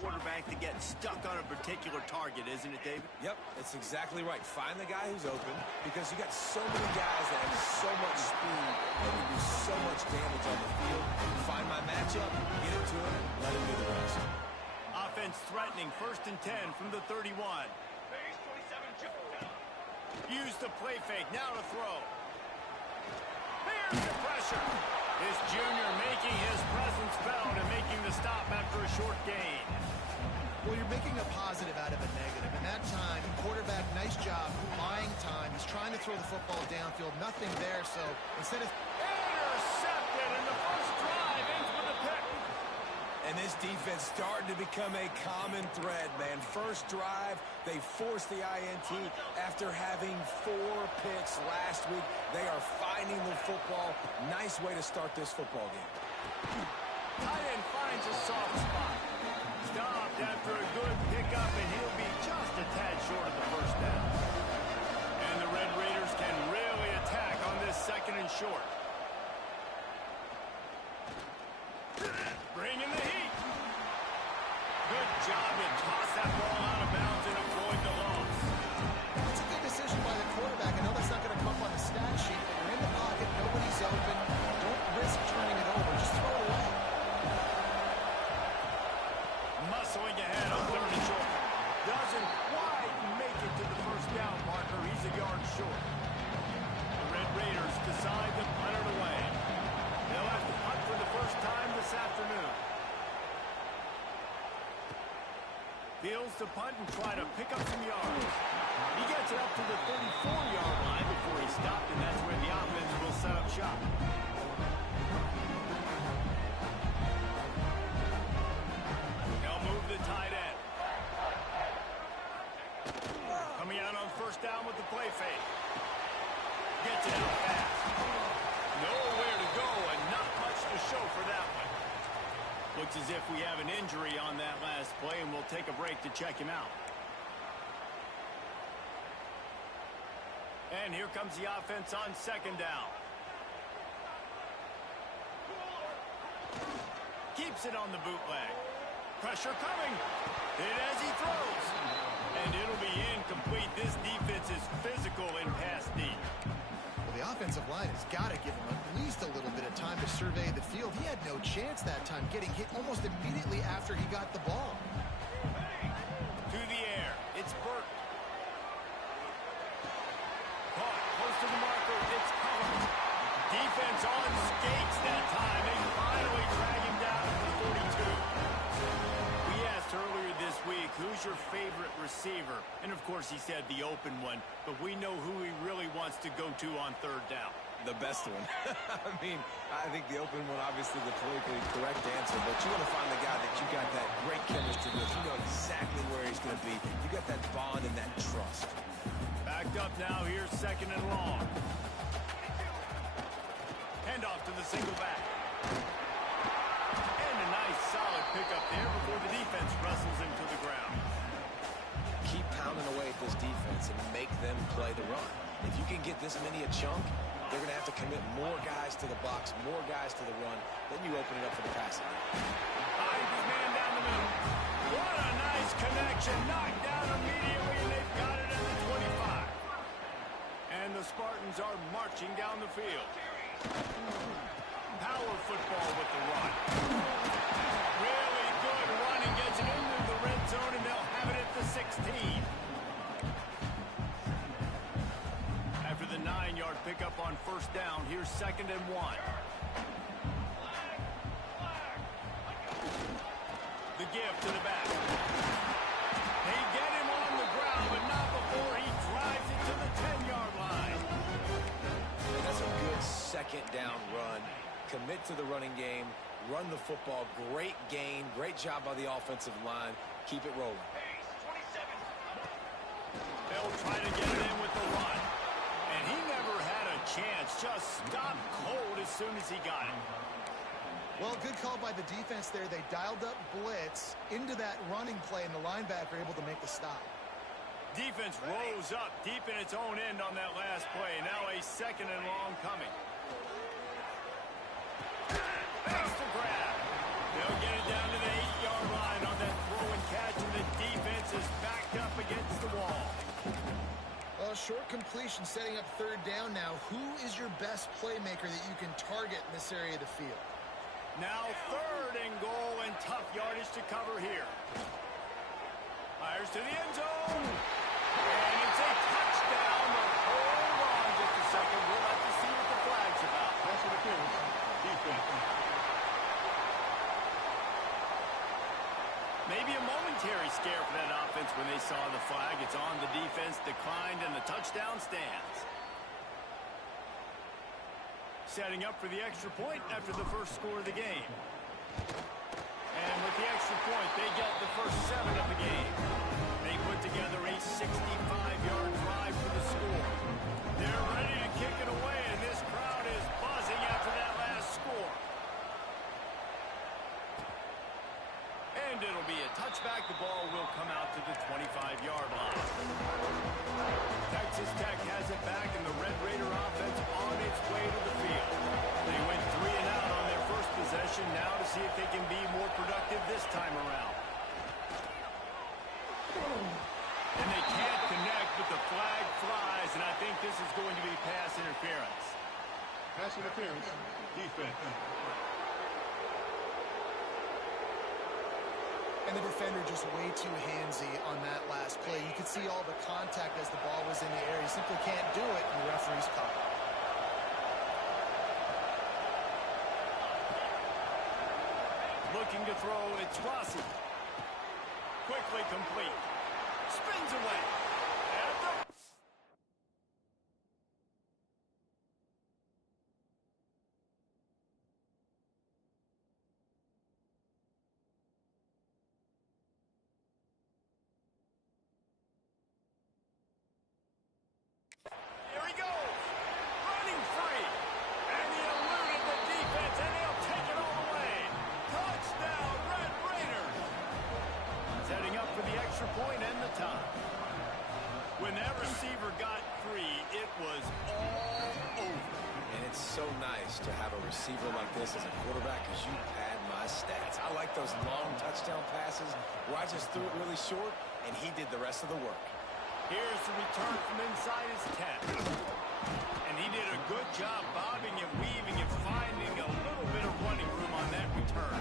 quarterback to get stuck on a particular target, isn't it, David? Yep, that's exactly right. Find the guy who's open because you got so many guys that have so much speed that can do so much damage on the field. Find my matchup, get it to him, let him do the rest. Offense threatening, 1st and 10 from the 31. Use the play fake, now to throw. Here's the pressure. This junior making his presence felt and making the stop after a short gain. Well, you're making a positive out of a negative. And that time, quarterback, nice job, buying time. He's trying to throw the football downfield. Nothing there, so instead of... Intercepted, and the first drive ends with a pick. And this defense starting to become a common thread, man. First drive, they forced the INT after having 4 picks last week. They are finding the football. Nice way to start this football game. Tight end finds a soft spot. Stopped after a good pickup, and he'll be just a tad short of the first down. And the Red Raiders can really attack on this 2nd and short. Bring in the heat. Good job to toss that ball out of bounds and avoid the loss. It's a good decision by the quarterback. I know that's not going to come up on the stat sheet, but you're in the pocket, nobody's open. Don't risk turning it over. Just throw it away. Muscling ahead on 3rd and short. Doesn't quite make it to the first down marker. He's a yard short. The Red Raiders decide to punt it away. They'll have to punt for the first time this afternoon. Fields to punt and try to pick up some yards. He gets it up to the 34-yard line before he stopped, and that's where the offense will set up shop. They'll move the tight end. Coming out on 1st down with the play fake. Gets it out fast. Nowhere to go and not much to show for that one. Looks as if we have an injury on that last play, and we'll take a break to check him out. And here comes the offense on 2nd down. Keeps it on the bootleg. Pressure coming. Hit as he throws. And it'll be incomplete. This defense is physical in pass D. Well, the offensive line has got to give him at least a little bit of time to survey the field. He had no chance that time, getting hit almost immediately after he got the ball. To the air. It's Burt. Caught close to the marker. It's Collins. Defense on skates that time. They finally drag him down to the 42. We asked earlier this week, who's your favorite receiver? And, of course, he said the open one. But we know who he really wants to go to on 3rd down. The best one. I mean, I think the open one, obviously the politically correct answer, but you want to find the guy that you got that great chemistry with. You know exactly where he's going to be. You got that bond and that trust. Backed up now. Here's 2nd and long. Handoff to the single back. And a nice solid pickup there before the defense wrestles him to the ground. Keep pounding away at this defense and make them play the run. If you can get this many a chunk, they're going to have to commit more guys to the box, more guys to the run. Then you open it up for the passing. Finds his man down the middle. What a nice connection. Knocked down immediately, and they've got it at the 25. And the Spartans are marching down the field. Power football with the run. Really good running. Gets it into the red zone, and they'll have it at the 16. After the 9-yard pickup on 1st down, here's 2nd and 1. The give to the back. They get him on the ground, but not before he drives it to the 10-yard line. And that's a good 2nd down run. Commit to the running game, run the football. Great gain, great job by the offensive line. Keep it rolling. They'll try to get it in with the run. And he never had a chance. Just stopped cold as soon as he got it. Well, good call by the defense there. They dialed up blitz into that running play, and the linebacker able to make the stop. Defense rose up deep in its own end on that last play. Now a 2nd and long coming. Makes the grab. They'll get it down to the 8-yard line on that throw defense is backed up against the wall. Well, short completion setting up third down now. Who is your best playmaker that you can target in this area of the field? Now third and goal and tough yardage to cover here. Fires to the end zone. And it's a touchdown. But hold on just a second. We'll have to see what the flag's about. Pass interference. Defense. Maybe a momentary scare for that offense when they saw the flag. It's on, the defense declined, and the touchdown stands. Setting up for the extra point after the first score of the game. And with the extra point, they get the first 7 of the game. They put together a 65-yard drive for the score. They're ready to kick it away, and this crowd is buzzing after that last score. And it'll be a touchback. The ball will come out to the 25-yard line. Texas Tech has it back, and the Red Raider offense on its way to the field. They went 3 and out on their first possession. Now to see if they can be more productive this time around. And they can't connect, but the flag flies, and I think this is going to be pass interference. Pass interference. Defense. And the defender just way too handsy on that last play. You could see all the contact as the ball was in the air. He simply can't do it, and the referee's caught it. Looking to throw, it's Rossi. Quickly complete. Spins away. At the... Here he goes. Running free. And he eluded the defense, and he'll take it all the way. Touchdown, Red Raiders. Setting up for the extra point and the tie. When that receiver got free, it was all over. And it's so nice to have a receiver like this as a quarterback because you pad my stats. I like those long touchdown passes where I just threw it really short, and he did the rest of the work. Here's the return from inside his 10. And he did a good job bobbing and weaving and finding a little bit of running room on that return.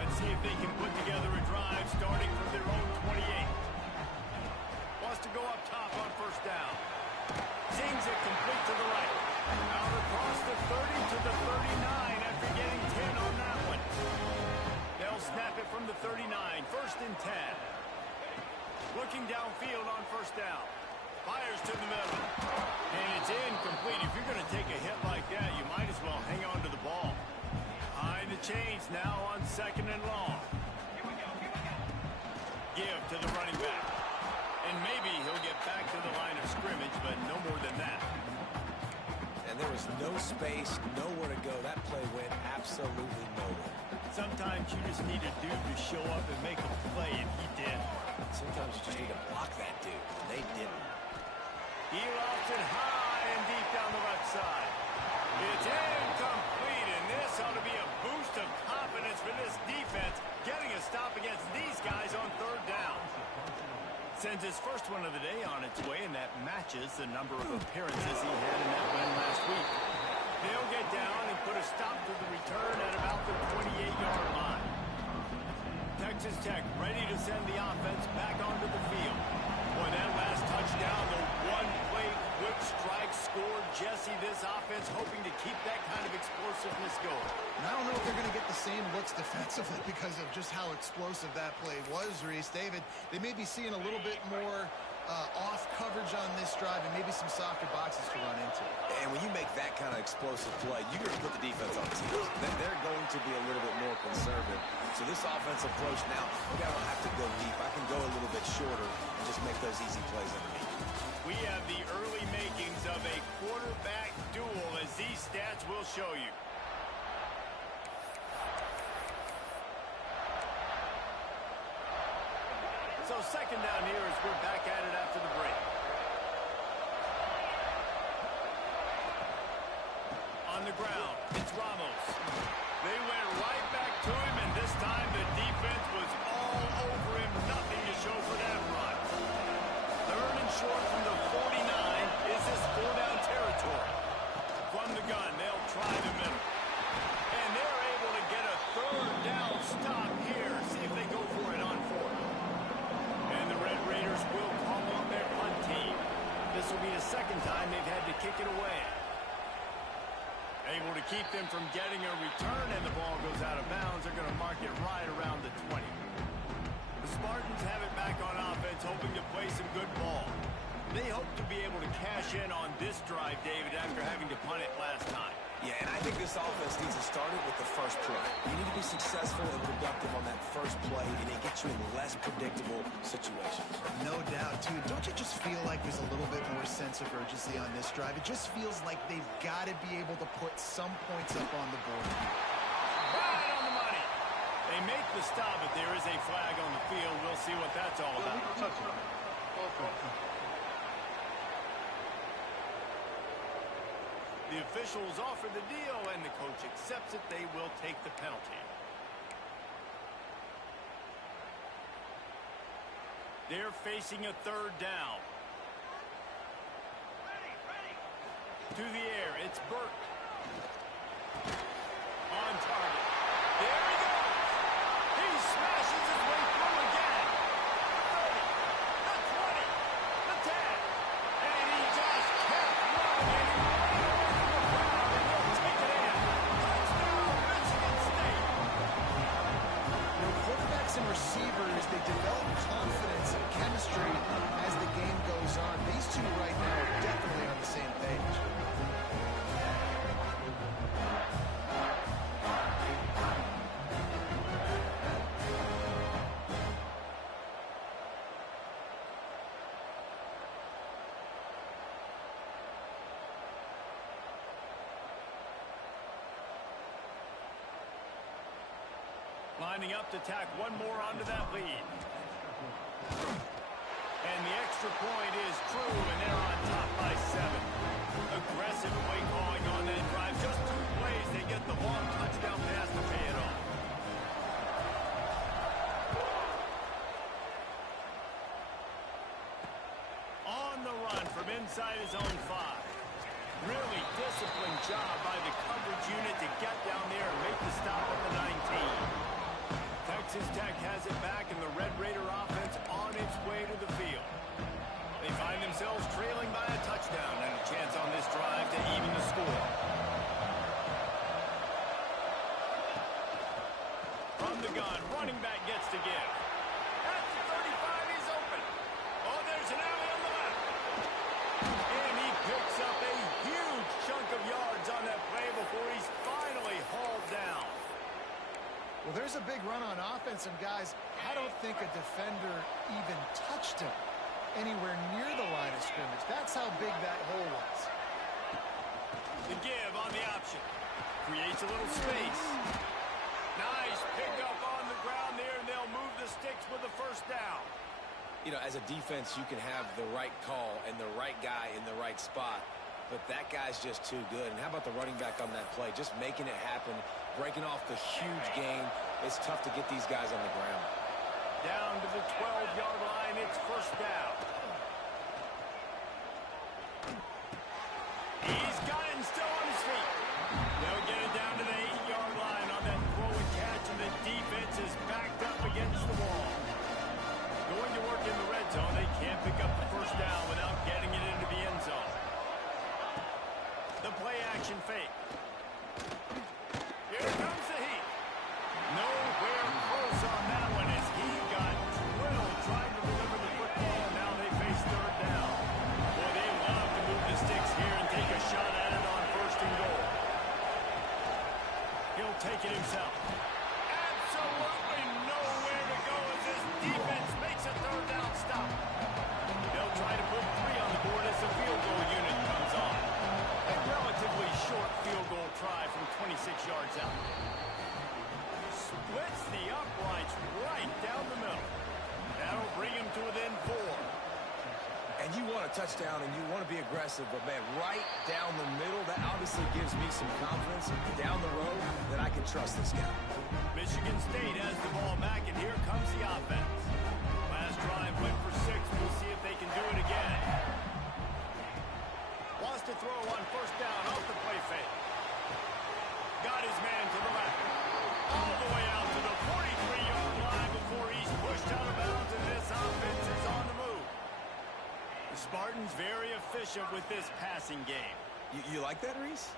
Let's see if they can put together a drive starting from their own 28. Wants to go up top on first down. Sings it complete to the right. Out across the 30 to the 39 after getting 10 on that one. They'll snap it from the 39. First and 10. Looking downfield on first down. Fires to the middle. And it's incomplete. If you're going to take a hit like that, you might as well hang on to the ball. Behind the chains now on second and long. Give to the running back. And maybe he'll get back to the line of scrimmage, but no more than that. And there was no space, nowhere to go. That play went absolutely nowhere. Sometimes you just need a dude to show up and make a play, and he did. Sometimes you just need to block that dude, and they didn't. He lofts it high and deep down the left side. It's incomplete, and this ought to be a boost of confidence for this defense, getting a stop against these guys on third down. Sends his first one of the day on its way, and that matches the number of appearances he had in that win last week. They'll get down and put a stop to the return at about the 28-yard line. Texas Tech ready to send the offense back onto the field. Boy, that last touchdown, the one-play quick strike scored. Jesse, this offense hoping to keep that kind of explosiveness going. And I don't know if they're going to get the same looks defensively because of just how explosive that play was, Reese. David, they may be seeing a little bit more off coverage on this drive and maybe some softer boxes to run into. And when you make that kind of explosive play, you're going to put the defense on his heels. They're going to be a little bit more conservative. So this offensive approach now, maybe I don't have to go deep. I can go a little bit shorter and just make those easy plays underneath. We have the early makings of a quarterback duel, as these stats will show you. So second down here as we're back at it after the break. On the ground, it's Ramos. They went right back to him, and this time the defense was all all over him. Nothing to show for that run. Third and short from the 49. Is this 4-down territory? From the gun, they'll try the middle. And they're able to get a third down stop here. See if they go for it on fourth. And the Red Raiders will call on their punt team. This will be the second time they've had to kick it away. Able to keep them from getting a return, and the ball goes out of bounds. They're going to mark it right around the 20. The Spartans have it back on offense, hoping to play some good ball. They hope to be able to cash in on this drive, David, after having to punt it last time. Yeah, and I think this offense needs to start it with the first play. You need to be successful and productive on that first play, and it gets you in less predictable situations. No doubt, too. Don't you just feel like there's a little bit more sense of urgency on this drive? It just feels like they've got to be able to put some points up on the board here. Right on the money. They make the stop, but there is a flag on the field. We'll see what that's all about. Touchdown. Offense. The officials offer the deal, and the coach accepts it. They will take the penalty. They're facing a third down. To the air, it's Burke. On target. There he goes. He smashes his way through again. The 30, the 20, the 10. And he just kept running, and he ran away from the crowd, and he'll take it in. Touchdown, Michigan State. You know, quarterbacks and receivers, they develop confidence and chemistry as the game goes on. These two right now are definitely on the same page. Lining up to tack one more onto that lead. And the extra point is true, and they're on top by 7. Aggressive play calling on that drive. Just 2 plays, they get the long touchdown pass to pay it off. On the run from inside his own 5. Really disciplined job by the coverage unit to get down there and make the stop at the 19. Texas Tech has it back, and the Red Raider offense on its way to the field. They find themselves trailing by a touchdown and a chance on this drive to even the score. From the gun, running back gets to give. At the 35, he's open. Oh, there's an alley on the left. And he picks up a huge chunk of yards on that play before he's finally hauled down. Well, there's a big run on offense, and guys, I don't think a defender even touched him anywhere near the line of scrimmage. That's how big that hole was. The give on the option. Creates a little space. Nice pickup on the ground there, and they'll move the sticks with the first down. You know, as a defense, you can have the right call and the right guy in the right spot, but that guy's just too good. And how about the running back on that play? Just making it happen, breaking off the huge gain. It's tough to get these guys on the ground. Down to the 12-yard line, it's first down. He's got it and still on his feet. They'll get it down to the 8-yard line on that throw and catch, and the defense is backed up against the wall. Going to work in the red zone, they can't pick up the first down without getting it into the end zone. The play-action fake. Here comes the heat. Nowhere close on that one as he got drilled trying to deliver the football. Now they face third down. Boy, they love to move the sticks here and take a shot at it on first and goal. He'll take it himself. Absolutely nowhere to go as this defense makes a third down stop. They'll try to put 3 on the board as the field goal unit comes on. A relatively short field goal try from 26 yards out. Splits the uprights right down the middle. That'll bring him to within 4. And you want a touchdown, and you want to be aggressive, but, man, right down the middle, that obviously gives me some confidence down the road that I can trust this guy. Michigan State has the ball back, and here comes the offense. Last drive went for 6. We'll see if they can do it again. Wants to throw on first down off the play fake. Got his man to the left. All the way out to the 43-yard line before he's pushed out of bounds, and this offense is on the move. The Spartans very efficient with this passing game. You like that, Reese?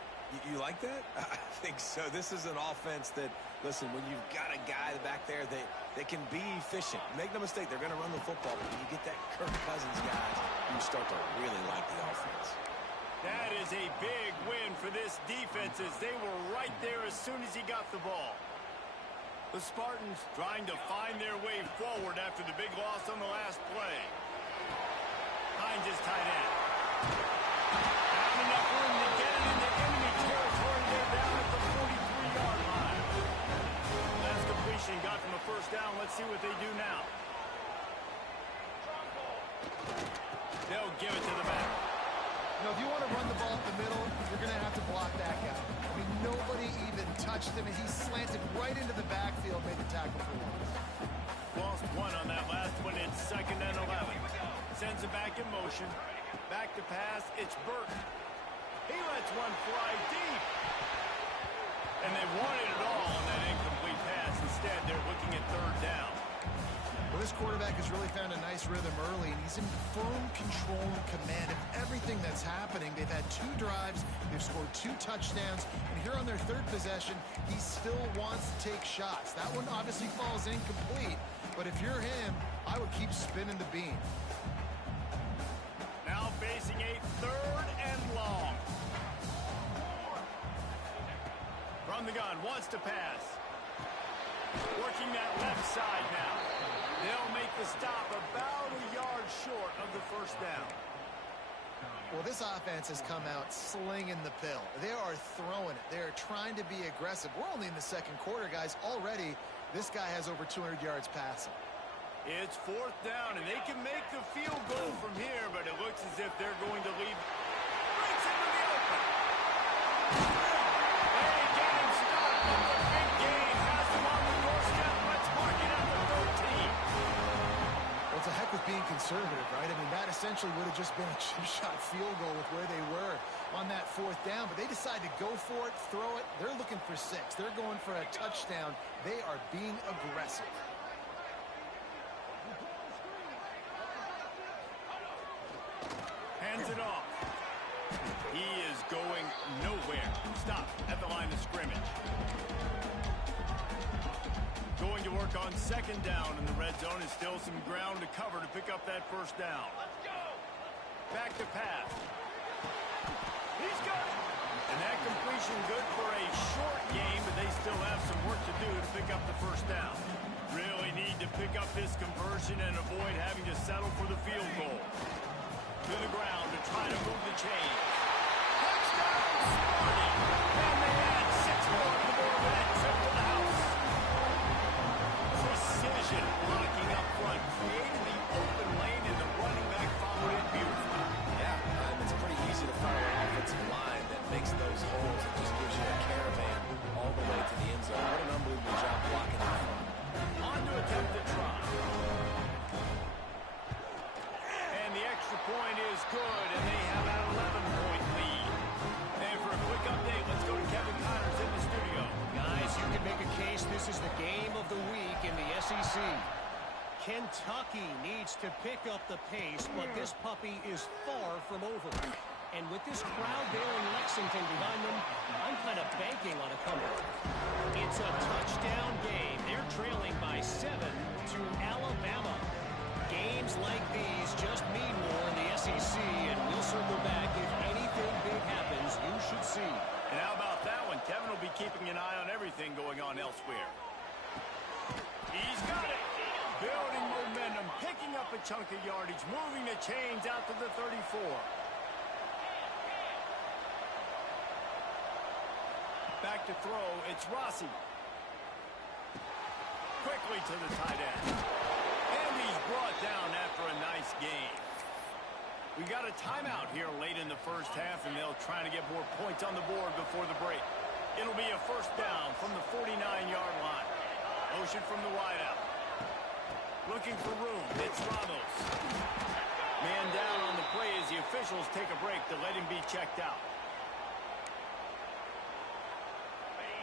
You like that? I think so. This is an offense that, listen, when you've got a guy back there that can be efficient. Make no mistake, they're going to run the football, but when you get that Kirk Cousins guys, you start to really like the offense. That is a big win for this defense as they were right there as soon as he got the ball. The Spartans trying to find their way forward after the big loss on the last play. Finds his tight end. Not enough room to get it into enemy territory. They're down at the 43-yard line. Last completion got them a first down. Let's see what they do now. They'll give it to the back. You know, if you want to run the ball up the middle, you're going to have to block that guy. I mean, nobody even touched him, and he slanted right into the backfield, made the tackle for once. Lost one on that last one. It's 2nd and 11. Sends it back in motion. Back to pass. It's Burton. He lets one fly deep. And they wanted it all on that incomplete pass. Instead, they're looking at 3rd down. Well, this quarterback has really found a nice rhythm early, and he's in firm control and command of everything that's happening. They've had 2 drives. They've scored 2 touchdowns. And here on their 3rd possession, he still wants to take shots. That one obviously falls incomplete. But if you're him, I would keep spinning the beam. Now facing a 3rd and long. From the gun, wants to pass. Working that left side now. They'll make the stop about a yard short of the first down. Well, this offense has come out slinging the pill. They are throwing it. They are trying to be aggressive. We're only in the 2nd quarter, guys. Already, this guy has over 200 yards passing. It's 4th down, and they can make the field goal from here, but it looks as if they're going to leave. Breaks into the open. They get him stopped, but the big game has him on the doorstep. Let's mark it at the 13. Well, it's a heck with being conservative, right? I mean, that essentially would have just been a chip shot field goal with where they were on that 4th down, but they decide to go for it, throw it. They're looking for 6. They're going for a touchdown. They are being aggressive. Hands it off. He is going nowhere. Stop at the line of scrimmage. Going to work on 2nd down in the red zone. Is still some ground to cover to pick up that first down. Back to pass. He's got it. And that completion good for a short game, but they still have some work to do to pick up the first down. Really need to pick up this conversion and avoid having to settle for the field goal. To the ground to try to move the chain. Touchdown, Sparty! And they add 6 more to the board and trip to the house. Precision blocking up front, creating the open lane, and the running back followed it beautifully. Yeah, it's pretty easy to follow an offensive line that makes those holes. It just gives you a caravan all the way to the end zone. What an unbelievable job blocking up front. On to attempt the try. And the extra point is good, and they have an 11-point lead. And for a quick update, let's go to Kevin Connors in the studio. Guys, you can make a case this is the game of the week in the SEC. Kentucky needs to pick up the pace, but this puppy is far from over. And with this crowd there in Lexington behind them, I'm kind of banking on a comeback. It's a touchdown game. They're trailing by 7 to Alabama. Games like these just mean more in the SEC, and we'll circle back if anything big happens. You should see. And how about that one? Kevin will be keeping an eye on everything going on elsewhere. He's got it. Building momentum, picking up a chunk of yardage, moving the chains out to the 34. Back to throw, it's Rossi. Quickly to the tight end. And he's brought down after a nice game. We got a timeout here late in the first half, and they'll try to get more points on the board before the break. It'll be a first down from the 49-yard line. Motion from the wideout. Looking for room. It's Ramos. Man down on the play as the officials take a break to let him be checked out.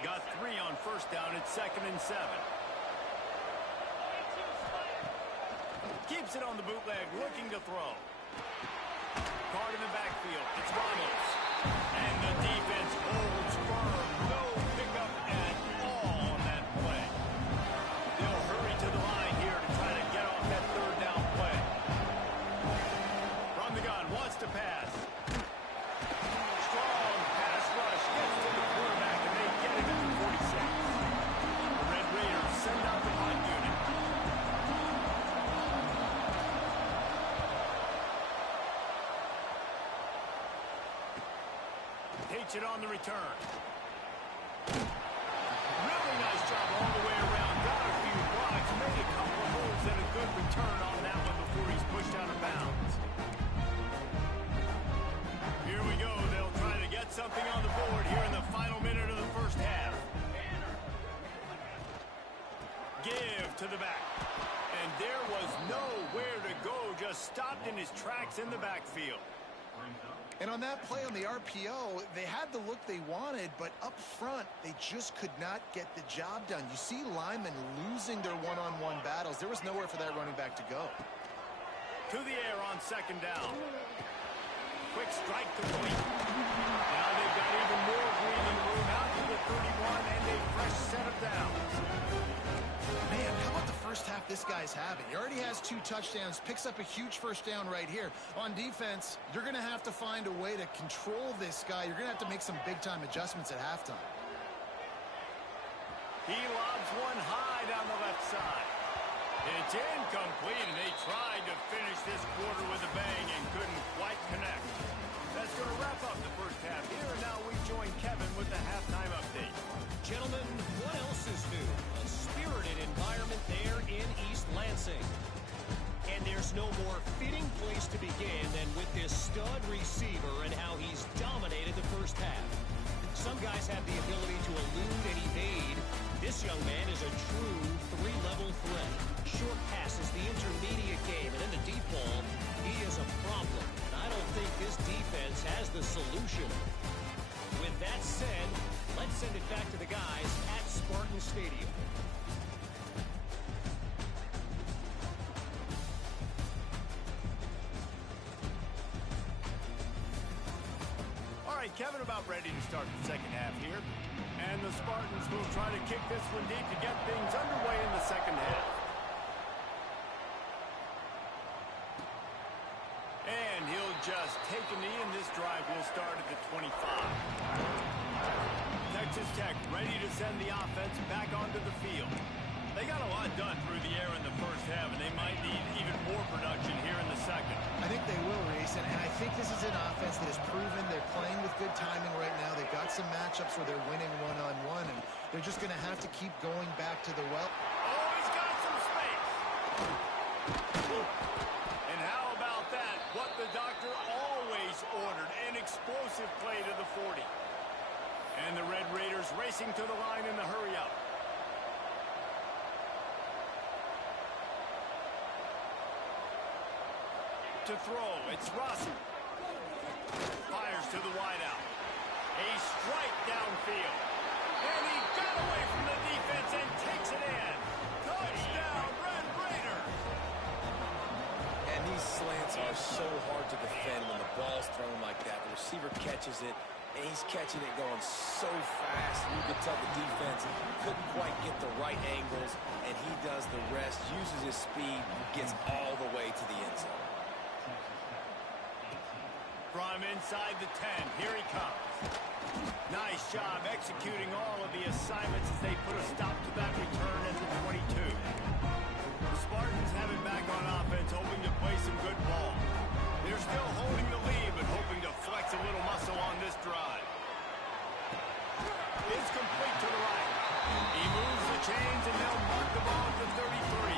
Got 3 on first down. It's 2nd and 7. Keeps it on the bootleg, looking to throw. Card in the backfield. It's Ramos. And the defense holds firm. No pickup at all on that play. They'll hurry to the line here to try to get off that third down play. From the gun, wants to pass. Strong pass rush. Gets to the quarterback, and they get it at the 46. The Red Raiders send out the punt unit. Takes it on the return. Really nice job all the way around. Got a few blocks, made a couple of moves, and a good return on that one before he's pushed out of bounds. Here we go. They'll try to get something on the board here in the final minute of the first half. Give to the back. And there was nowhere to go. Just stopped in his tracks in the backfield. And on that play on the RPO, they had the look they wanted, but up front, they just could not get the job done. You see linemen losing their one-on-one battles. There was nowhere for that running back to go. To the air on 2nd down. Quick strike to point. Now they've got even more breathing room out to the 31 and a fresh set of downs. Man, how about the first half this guy's having? He already has 2 touchdowns, picks up a huge first down right here. On defense, you're going to have to find a way to control this guy. You're going to have to make some big-time adjustments at halftime. He lobs one high down the left side. It's incomplete, and they tried to finish this quarter with a bang and couldn't quite connect. That's going to wrap up the first half here, and now we join Kevin with the halftime update. Gentlemen, what else is new? A spirited environment there in East Lansing. And there's no more fitting place to begin than with this stud receiver and how he's dominated the first half. Some guys have the ability to elude and evade. This young man is a true 3-level threat. Short passes, the intermediate game, and in the deep ball, he is a problem. And I don't think this defense has the solution. With that said, let's send it back to the guys at Spartan Stadium. All right, Kevin, about ready to start the second half here. And the Spartans will try to kick this one deep to get things underway in the second half. And he'll just take a knee, and this drive will start at the 25. Texas Tech ready to send the offense back onto the field. They got a lot done through the air in the first half, and they might need even more production here in the second. I think they will, Reese, and I think this is an offense that has proven they're playing with good timing right now. They've got some matchups where they're winning one-on-one, and they're just going to have to keep going back to the well. Oh, he's got some space. And how about that? What the doctor always ordered, an explosive play to the 40. And the Red Raiders racing to the line in the hurry-up. To throw, it's Rossi. Fires to the wideout. A strike downfield. And he got away from the defense and takes it in. Touchdown, Red Raiders. And these slants are so hard to defend when the ball's thrown like that. The receiver catches it, and he's catching it going so fast. You could tell the defense couldn't quite get the right angles, and he does the rest, uses his speed, gets all the way to the end zone. From inside the 10, here he comes. Nice job executing all of the assignments as they put a stop to that return at the 22. The Spartans have it back on offense, hoping to play some good ball. They're still holding the lead, but hoping to flex a little muscle on this drive. It's complete to the right. He moves the chains, and they'll mark the ball at the 33.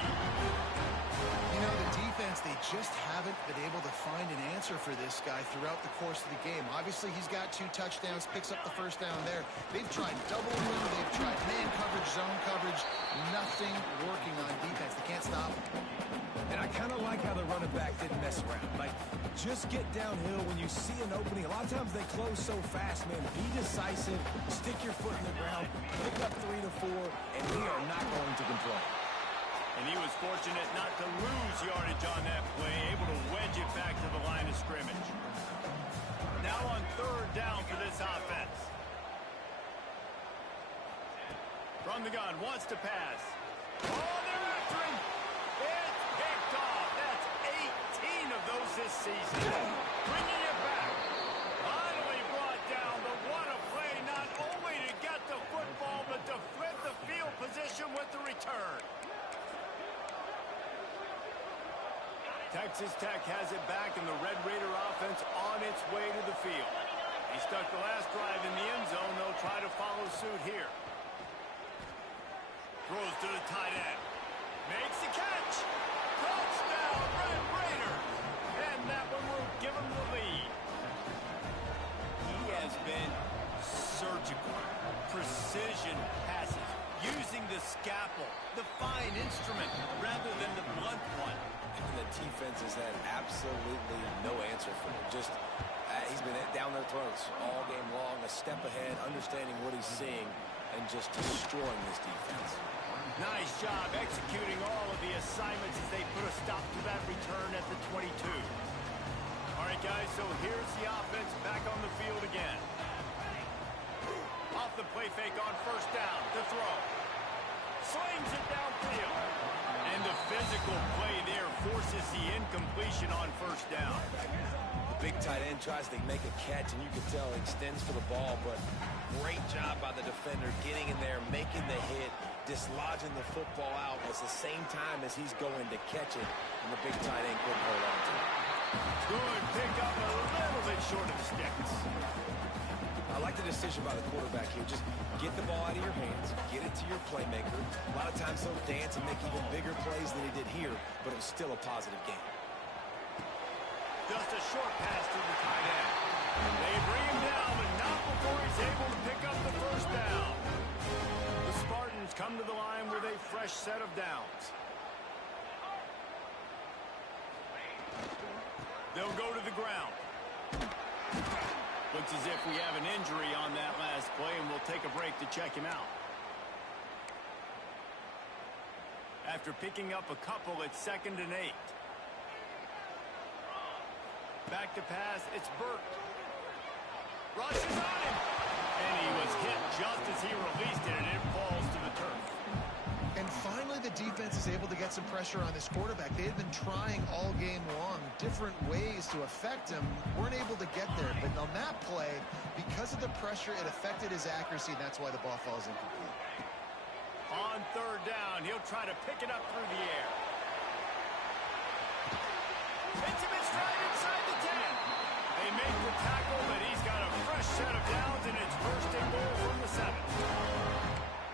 You know, the defense defense, they just haven't been able to find an answer for this guy throughout the course of the game. Obviously, he's got 2 touchdowns, picks up the first down there. They've tried doubling him. They've tried man coverage, zone coverage. Nothing working on defense. They can't stop him. And I kind of like how the running back didn't mess around. Like, just get downhill when you see an opening. A lot of times they close so fast, man. Be decisive, stick your foot in the ground, pick up 3 to 4, and we are not going to complain. And he was fortunate not to lose yardage on that play, able to wedge it back to the line of scrimmage. Now on 3rd down for this offense. From the gun, wants to pass. Oh, they're after him. It's picked off. That's 18 of those this season. Bringing it back. Finally brought down. But what a play, not only to get the football, but to flip the field position with the return. Texas Tech has it back, and the Red Raider offense on its way to the field. He stuck the last drive in the end zone. They'll try to follow suit here. Throws to the tight end. Makes the catch. Touchdown, Red Raider. And that one will give him the lead. He has been surgical. Precision passes. Using the scalpel, the fine instrument, rather than the blunt one. And the defense has had absolutely no answer for him. Just, he's been down their throats all game long, a step ahead, understanding what he's seeing, and just destroying this defense. Nice job executing all of the assignments as they put a stop to that return at the 22. All right, guys, so here's the offense back on the field again. Off the play fake on 1st down, the throw. Slings it downfield. And the physical play there forces the incompletion on 1st down. The big tight end tries to make a catch, and you can tell he extends for the ball, but great job by the defender getting in there, making the hit, dislodging the football out at the same time as he's going to catch it, and the big tight end couldn't hold on to it. Good pick up, a little bit short of the sticks. I like the decision by the quarterback here. Just get the ball out of your hands, get it to your playmaker. A lot of times he'll dance and make even bigger plays than he did here, but it was still a positive game. Just a short pass to the tight end. They bring him down, but not before he's able to pick up the 1st down. The Spartans come to the line with a fresh set of downs. They'll go to the ground. Looks as if we have an injury on that last play, and we'll take a break to check him out. After picking up a couple, it's 2nd and 8. Back to pass, it's Burt. Rushes on him. And he was hit just as he released it, and it falls to the turf. And finally, the defense is able to get some pressure on this quarterback. They had been trying all game long different ways to affect him. Weren't able to get there. But on that play, because of the pressure, it affected his accuracy, and that's why the ball falls incomplete. On 3rd down, he'll try to pick it up through the air. Hits him in stride inside the 10. They make the tackle, but he's got a fresh set of downs, and it's 1st and goal from the 7.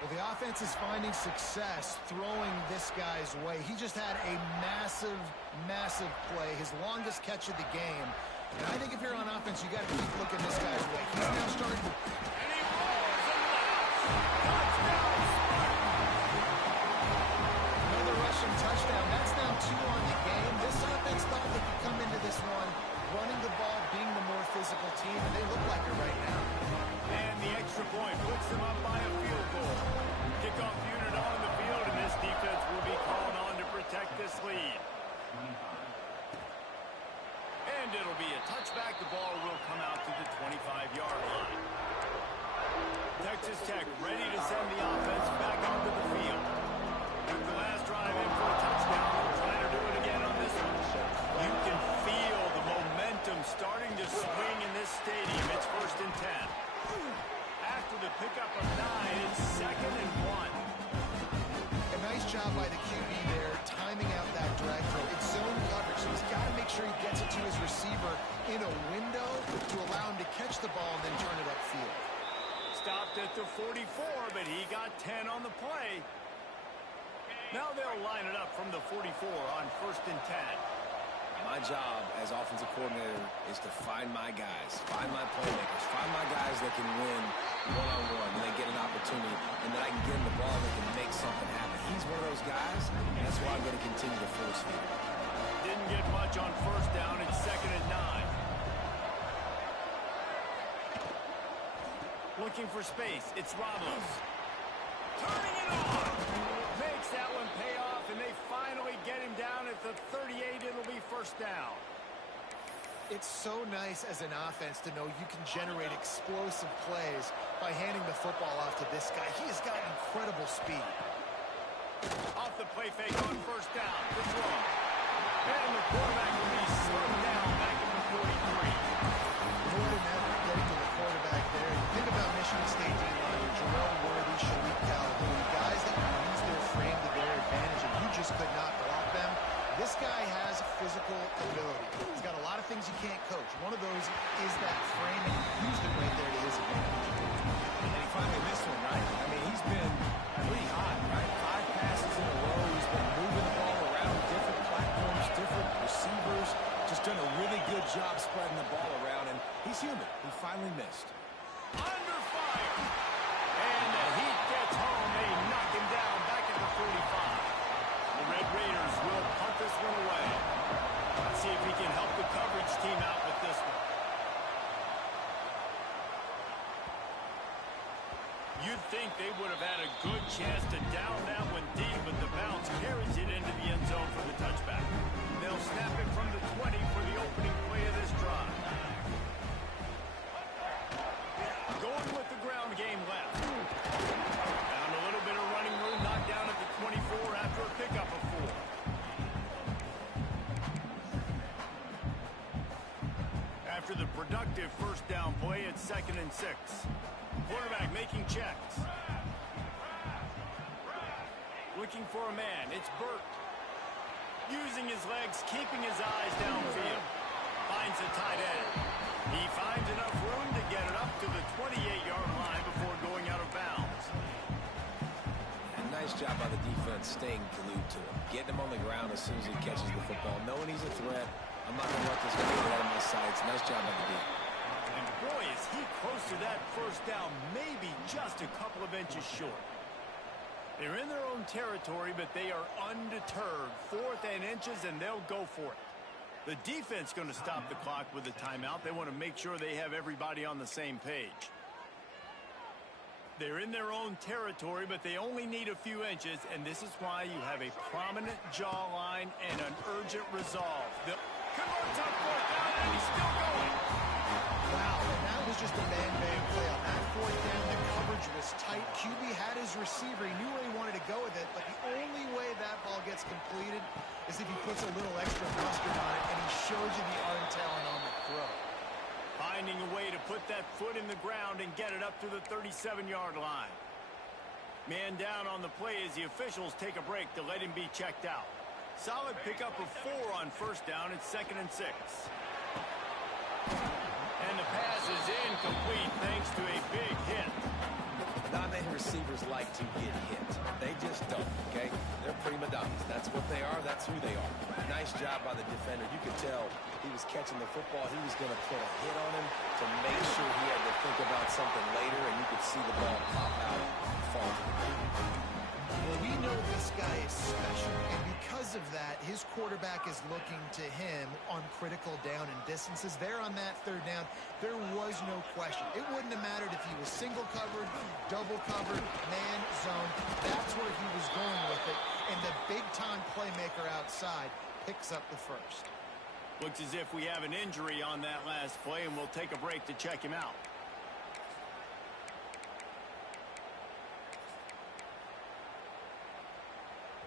Well, the offense is finding success throwing this guy's way. He just had a massive, massive play, his longest catch of the game. And I think if you're on offense, you got to keep looking this guy's way. He's now starting to... And he rolls and laughs. Touchdown, Spartans! Another rushing touchdown. That's now 2 on the game. This offense thought they could come into this one running the ball, being the more physical team, and they look like it right now. And the extra point puts them up by a field goal. Kickoff unit on the field, and this defense will be called on to protect this lead. And it'll be a touchback. The ball will come out to the 25-yard line. Texas Tech ready to send the offense back onto the field. With the last drive in for a touchdown, they'll try to do it again on this one. You can feel the momentum starting to swing in this stadium. It's 1st and 10. After the pickup of 9, it's 2nd and 1. A nice job by the QB there, timing out that drag throw. It's zone coverage, so he's got to make sure he gets it to his receiver in a window to allow him to catch the ball and then turn it upfield. Stopped at the 44, but he got 10 on the play. Now they'll line it up from the 44 on 1st and 10. My job as offensive coordinator is to find my guys, find my playmakers, find my guys that can win one-on-one when they get an opportunity, and that I can get them the ball that can make something happen. He's one of those guys, and that's why I'm going to continue to force feed. Didn't get much on first down. It's 2nd and 9. Looking for space. It's Ramos. Turning it on. Makes that one pay off, and they finally get him down at the 38. It'll be first down. It's so nice as an offense to know you can generate explosive plays by handing the football off to this guy. He has got incredible speed. Off the play fake on first down. The throw. And the quarterback will be slowed down back at the 43. More than ever, getting to the quarterback there. You think about Michigan State D-line, Jarrell Worthy, Shalit Calhoun, guys that can use their frame to their advantage, and you just could not block them. This guy has physical ability. He's got a lot of things you can't coach. One of those is that frame, and he used it right there to his advantage. And he finally missed one, right? I mean, he's been pretty hot, right? 5 passes in a row. He's been moving the ball around different platforms, different receivers. Just done a really good job spreading the ball around, and he's human. He finally missed. Under fire. And the heat gets home. They knock him down back at the 45. The Red Raiders will punt this one away. Let's see if he can help the coverage team out with this one. You'd think they would have had a good chance to down that one deep, but the bounce carries it into the end zone for the touchback. They'll snap it from the 20 for the opening play of this drive. Going with the ground game left. Found a little bit of running room, knocked down at the 24 after a pickup of 4. After the productive first down play, it's 2nd and 6. Quarterback making checks. Looking for a man. It's Burt. Using his legs, keeping his eyes downfield. Finds a tight end. He finds enough room to get it up to the 28-yard line before going out of bounds. And nice job by the defense staying glued to him. Getting him on the ground as soon as he catches the football. Knowing he's a threat. I'm not going to let this guy get out of my sights. Nice job by the defense. And boy, is he close to that first down, maybe just a couple of inches short. They're in their own territory, but they are undeterred. 4th and inches, and they'll go for it. The defense going to stop the clock with a timeout. They want to make sure they have everybody on the same page. They're in their own territory, but they only need a few inches, and this is why you have a prominent jawline and an urgent resolve. They'll convert on 4th down, and he's still going. Wow, and that was just a man-bang play. On that 4th down, the coverage was tight. QB had his receiver. He knew where he wanted to go with it, but the only way that ball gets completed is if he puts a little extra mustard on it, and he shows you the arm talent on the throw. Finding a way to put that foot in the ground and get it up to the 37-yard line. Man down on the play as the officials take a break to let him be checked out. Solid pickup of 4 on first down. It's 2nd and 6. And the pass is incomplete thanks to a big hit. Not many receivers like to get hit. They just don't, okay? They're prima donnas. That's what they are. That's who they are. Nice job by the defender. You could tell he was catching the football. He was going to put a hit on him to make sure he had to think about something later, and you could see the ball pop out and fall. Well, we know this guy is special, and because of that, his quarterback is looking to him on critical down and distances. There on that 3rd down, there was no question. It wouldn't have mattered if he was single covered, double covered, man zone. That's where he was going with it, and the big-time playmaker outside picks up the first. Looks as if we have an injury on that last play, and we'll take a break to check him out.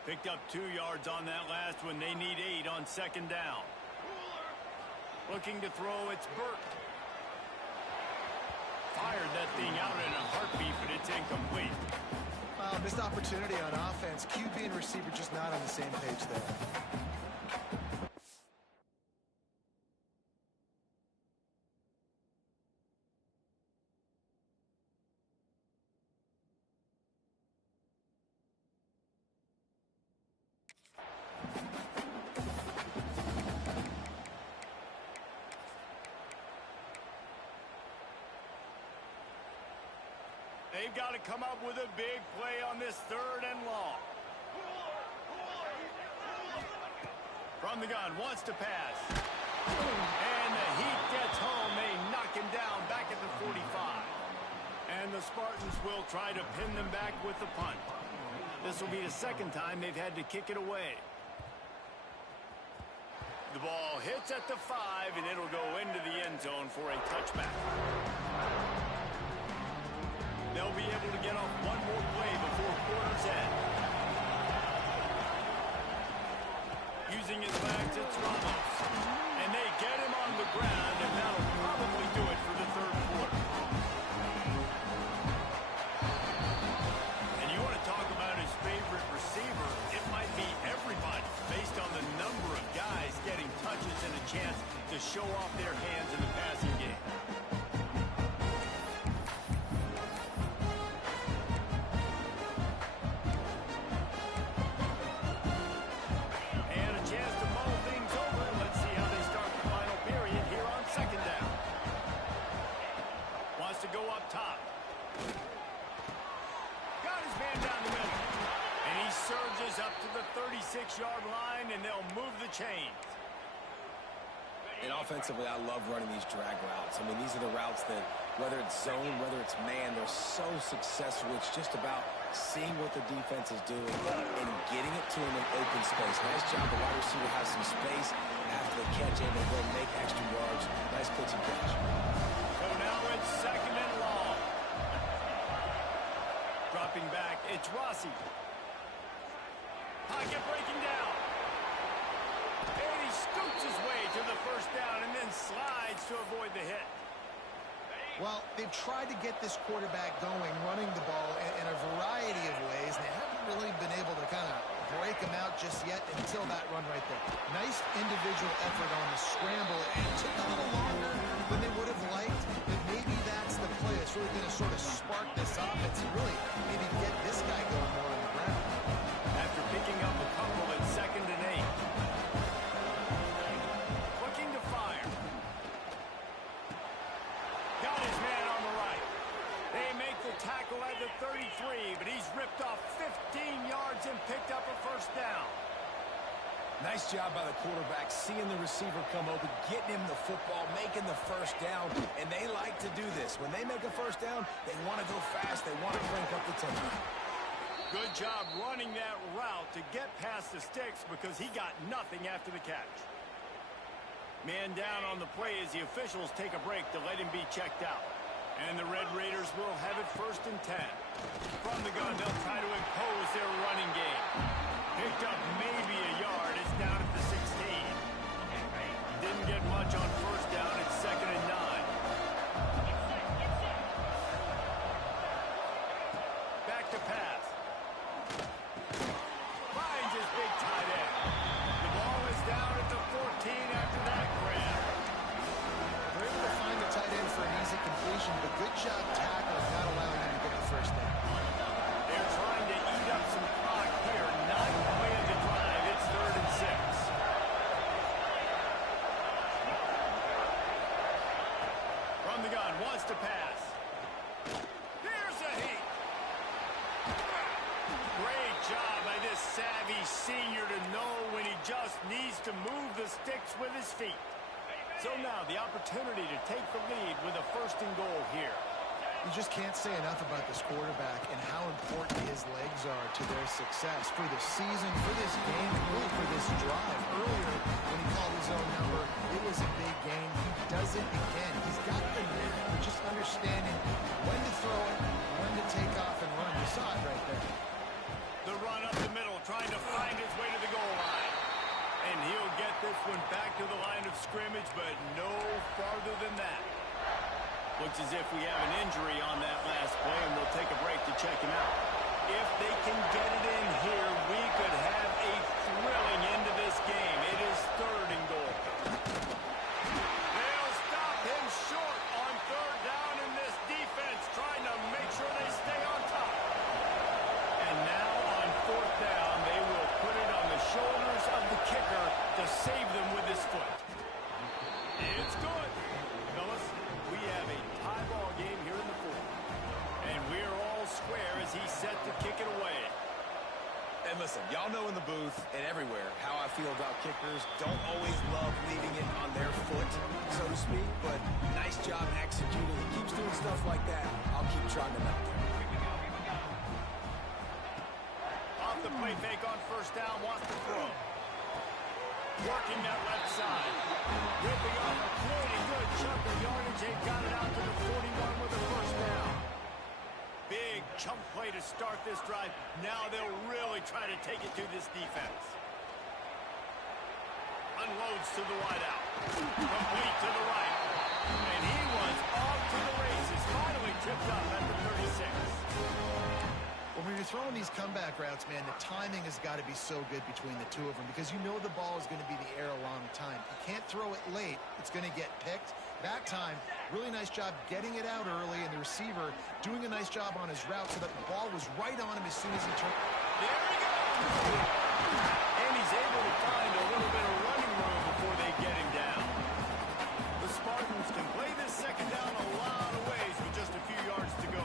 Picked up 2 yards on that last one. They need 8 on 2nd down. Looking to throw, it's Burt. Fired that thing out in a heartbeat, but it's incomplete. Missed opportunity on offense. QB and receiver just not on the same page there. They've got to come up with a big play on this 3rd and long. From the gun, wants to pass. And the heat gets home. They knock him down back at the 45. And the Spartans will try to pin them back with the punt. This will be the 2nd time they've had to kick it away. The ball hits at the 5, and it'll go into the end zone for a touchback. They'll be able to get off one more play before quarter's end. Using his legs, it's Ramos. And they get him on the ground, and that'll probably do it for the 3rd quarter. And you want to talk about his favorite receiver, it might be everybody, based on the number of guys getting touches and a chance to show off their hands in the passing game. Top. Got his man down the middle. And he surges up to the 36-yard line, and they'll move the chains. And offensively, I love running these drag routes. I mean, these are the routes that, whether it's zone, whether it's man, they're so successful. It's just about seeing what the defense is doing and getting it to him in open space. Nice job. The wide receiver has some space after the catch, able to go make extra yards. Nice pitch and catch. So now it's 2nd and long. Dropping back, it's Rossi. Pocket breaking down. And he scoots his way to the 1st down and then slides to avoid the hit. Well, they've tried to get this quarterback going, running the ball in a variety of ways, and they haven't really been able to kind of break him out just yet until that run right there. Nice individual effort on the scramble, and it took a little longer than they would have liked, but maybe that's the play that's really going to sort of spark this offense and really maybe get this guy going more on the ground. After picking up a couple at 2nd and 8. Looking to fire. Got his man on the right. They make the tackle at the 33, but he's ripped off 15 yards and picked up a 1st down. Nice job by the quarterback, seeing the receiver come open, getting him the football, making the 1st down, and they like to do this. When they make a 1st down, they want to go fast, they want to crank up the tempo. Good job running that route to get past the sticks because he got nothing after the catch. Man down on the play as the officials take a break to let him be checked out. And the Red Raiders will have it 1st and 10. From the gun, they'll try to impose their running game. Picked up maybe a yard. It's down at the 16. Didn't get much on 1st down. It's 2nd and 9. Back to pass. Finds his big tight end. The ball is down at the 14 after that grab. They're able to find the tight end for an easy completion, but good job tackling, not allowing him to get the 1st down. They're trying to eat up some clock here. 9th play of the drive. It's 3rd and 6. From the gun, wants to pass. Here's a heat. Great job by this savvy senior to know when he just needs to move the sticks with his feet. So now the opportunity to take the lead with a 1st and goal here. You just can't say enough about this quarterback and how important his legs are to their success for the season, for this game, and really for this drive. Earlier, when he called his own number, it was a big game. He does it again. He's got the knack for just understanding when to throw it, when to take off and run. You saw it right there. The run up the middle, trying to find his way to the goal line. And he'll get this one back to the line of scrimmage, but no farther than that. Looks as if we have an injury on that last play, and we'll take a break to check him out. If they can get it in here, we could have a thrilling end to this game. It is 3rd and goal. They'll stop him short on 3rd down, and this defense trying to make sure they stay on top. And now on 4th down, they will put it on the shoulders of the kicker to save them with his foot. It's good. Fellas, we have a tie ball game here in the 4th. And we're all Listen, y'all know in the booth and everywhere how I feel about kickers. Don't always love leaving it on their foot, so to speak, but nice job executing. He keeps doing stuff like that. I'll keep trying to knock him. Off the play fake on first down, wants to throw. Working that left side. Ripping off a pretty good chunk of yardage. They got it out to the 41 with a first down. Big chunk play to start this drive. Now they'll really try to take it to this defense. Unloads to the wideout. Complete to the right. And he was off to the races. Finally tripped up at the 36. Well, when you're throwing these comeback routes, man, the timing has got to be so good between the two of them because you know the ball is going to be in the air a long time. You can't throw it late. It's going to get picked. That time, really nice job getting it out early, and the receiver doing a nice job on his route so that the ball was right on him as soon as he turned. There he goes! And he's able to find a little bit of running room before they get him down. The Spartans can play this second down a lot of ways with just a few yards to go.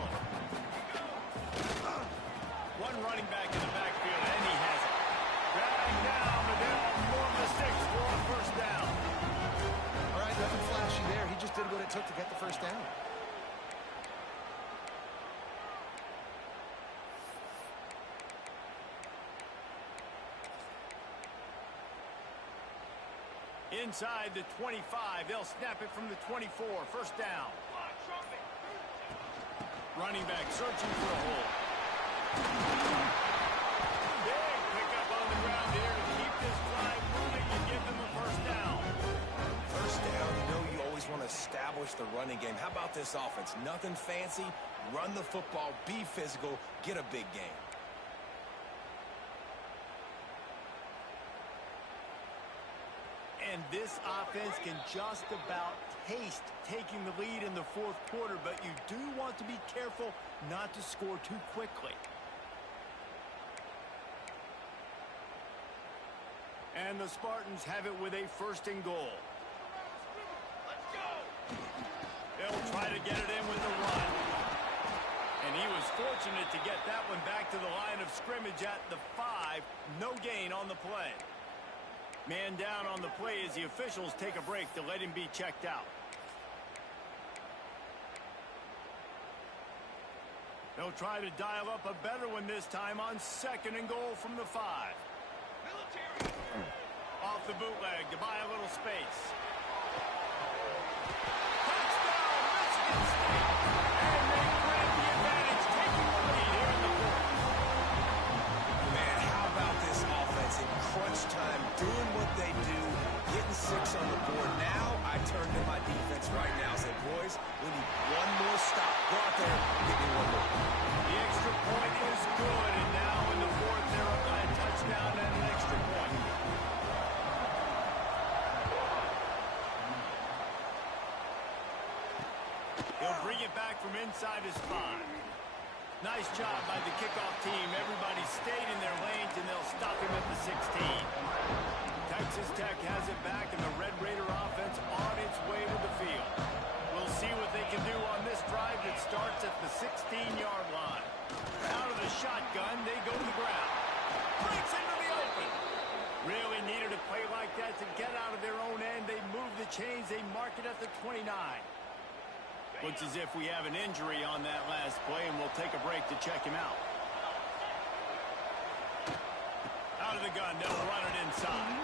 One running back in the backfield, and he has it. Dragging down, but there are more mistakes for a first down. All right, nothing flashy there. He just did what it took to get the first down. Inside the 25, they'll snap it from the 24, first down. Running back searching for a hole. Big pickup on the ground here to keep this drive moving and give them a first down. First down, you know you always want to establish the running game. How about this offense? Nothing fancy. Run the football, be physical, get a big gain. And this offense can just about taste taking the lead in the fourth quarter, but you do want to be careful not to score too quickly. And the Spartans have it with a first and goal. Let's go! They'll try to get it in with the run. And he was fortunate to get that one back to the line of scrimmage at the 5. No gain on the play. Man down on the play as the officials take a break to let him be checked out. They'll try to dial up a better one this time on second and goal from the 5. Off the bootleg to buy a little space. Touchdown, Michigan State! And they grab the advantage, taking the lead here in the fourth. Man, how about this offense in crunch time, doing what they do, getting 6 on the board. Now I turn to my defense right now and say, boys, we need one more stop. Go out there, get me one more. The extra point is good, and now in the fourth, they're up by a touchdown and an extra point. He'll bring it back from inside his 5. Nice job by the kickoff team. Everybody stayed in their lanes, and they'll stop him at the 16. Texas Tech has it back, and the Red Raider offense on its way to the field. We'll see what they can do on this drive that starts at the 16-yard line. Out of the shotgun, they go to the ground. Breaks into the open. Really needed a play like that to get out of their own end. They move the chains. They mark it at the 29. Looks as if we have an injury on that last play, and we'll take a break to check him out. Out of the gun, they'll run it inside.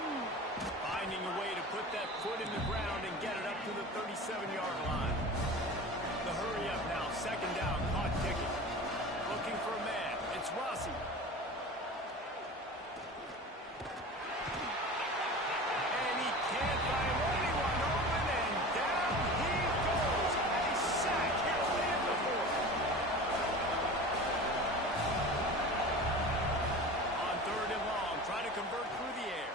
Finding a way to put that foot in the ground and get it up to the 37-yard line. The hurry up now, second down, caught kicking. Looking for a man, it's Rossi. And he can't find anyone open, and down he goes. A sack here late in the fourth. On third and long, trying to convert through the air.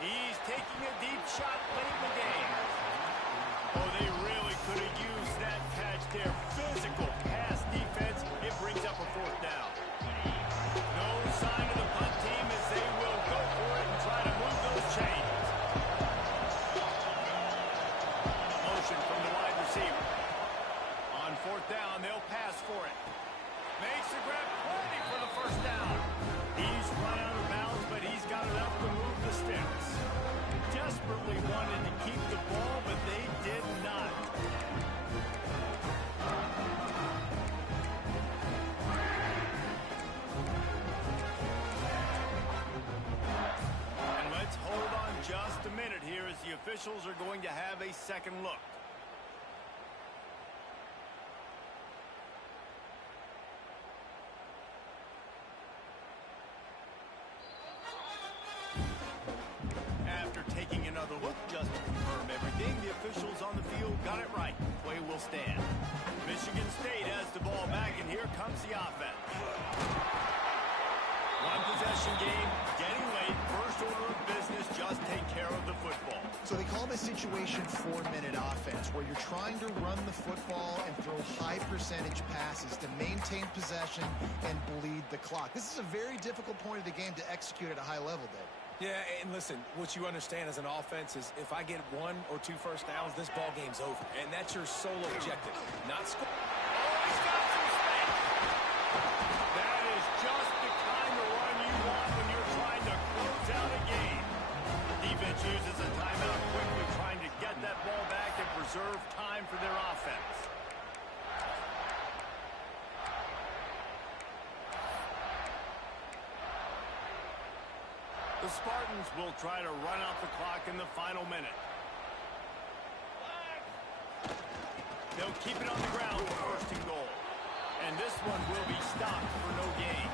He's taking a deep shot late in the game. Oh, they really could have used that catch there. Physical pass defense. It brings up a fourth down. No sign of the punt team as they will go for it and try to move those chains. Motion from the wide receiver. On fourth down, they'll pass for it. Makes the grab plenty for the first down. He's run out of bounds, but he's got enough to move the sticks. Desperately wanted to keep the ball, but they did not. And let's hold on just a minute here as the officials are going to have a second look. After taking another look just to confirm everything, the officials on the field got it right. Play will stand. Michigan State has the ball back, and here comes the offense. One possession game, getting late. First order of business, just take care of the football. So they call it a situation 4-minute offense where you're trying to run the football and throw high percentage passes to maintain possession and bleed the clock. This is a very difficult point of the game to execute at a high level, Dave. Yeah, and listen, what you understand as an offense is if I get 1 or 2 first downs, this ball game's over. And that's your sole objective, not score. Oh, he's got some space. That is just the kind of run you want when you're trying to close out a game. Defense uses a timeout quickly, trying to get that ball back and preserve time for their offense. The Spartans will try to run out the clock in the final minute. They'll keep it on the ground for first and goal. And this one will be stopped for no gain.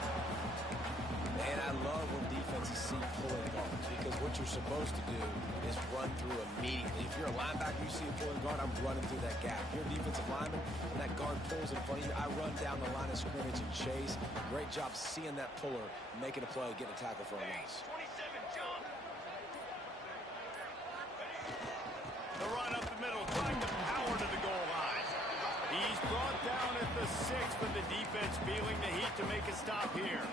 Man, I love when defenses see pulling guards because what you're supposed to do is run through immediately. If you're a linebacker, you see a pulling guard, I'm running through that gap. If you're a defensive lineman and that guard pulls in front of you, I run down the line of scrimmage and chase. Great job seeing that puller, making a play, getting a tackle for a loss. The run up the middle, trying to power to the goal line. He's brought down at the 6, but the defense feeling the heat to make a stop here.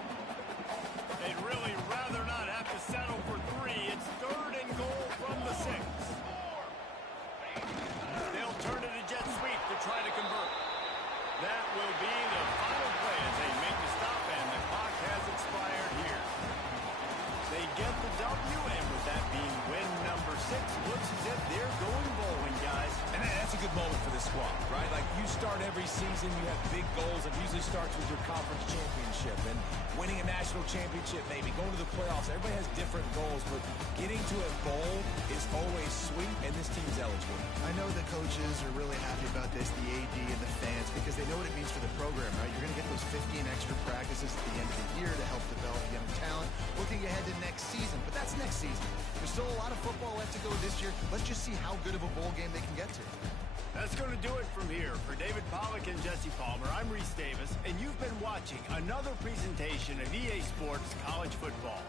They'd really rather not have to settle for 3. It's 3rd and goal from the 6. They'll turn it a jet sweep to try to convert. That will be the final play as they make the stop, and the clock has expired here. They get the W, and with that being win number 6, looks as if they're going bowling, guys. And that's a good moment for this squad, right? Like, you start every season, you have big goals. It usually starts with your conference championship and winning a national championship, maybe going to the playoffs. Everybody has different goals, but getting to a bowl is always sweet, and this team's eligible. I know the coaches are really happy about this, the AD and the fans, because they know what it means for the program, right? You're going to get those 15 extra practices at the end of the year to help develop young talent. Looking ahead to next season, but that's next season. There's still a lot of football left to go this year. Let's just see how good of a bowl game they can get to. That's going to do it from here. For David Pollack and Jesse Palmer, I'm Reese Davis, and you've been watching another presentation of EA Sports College Football.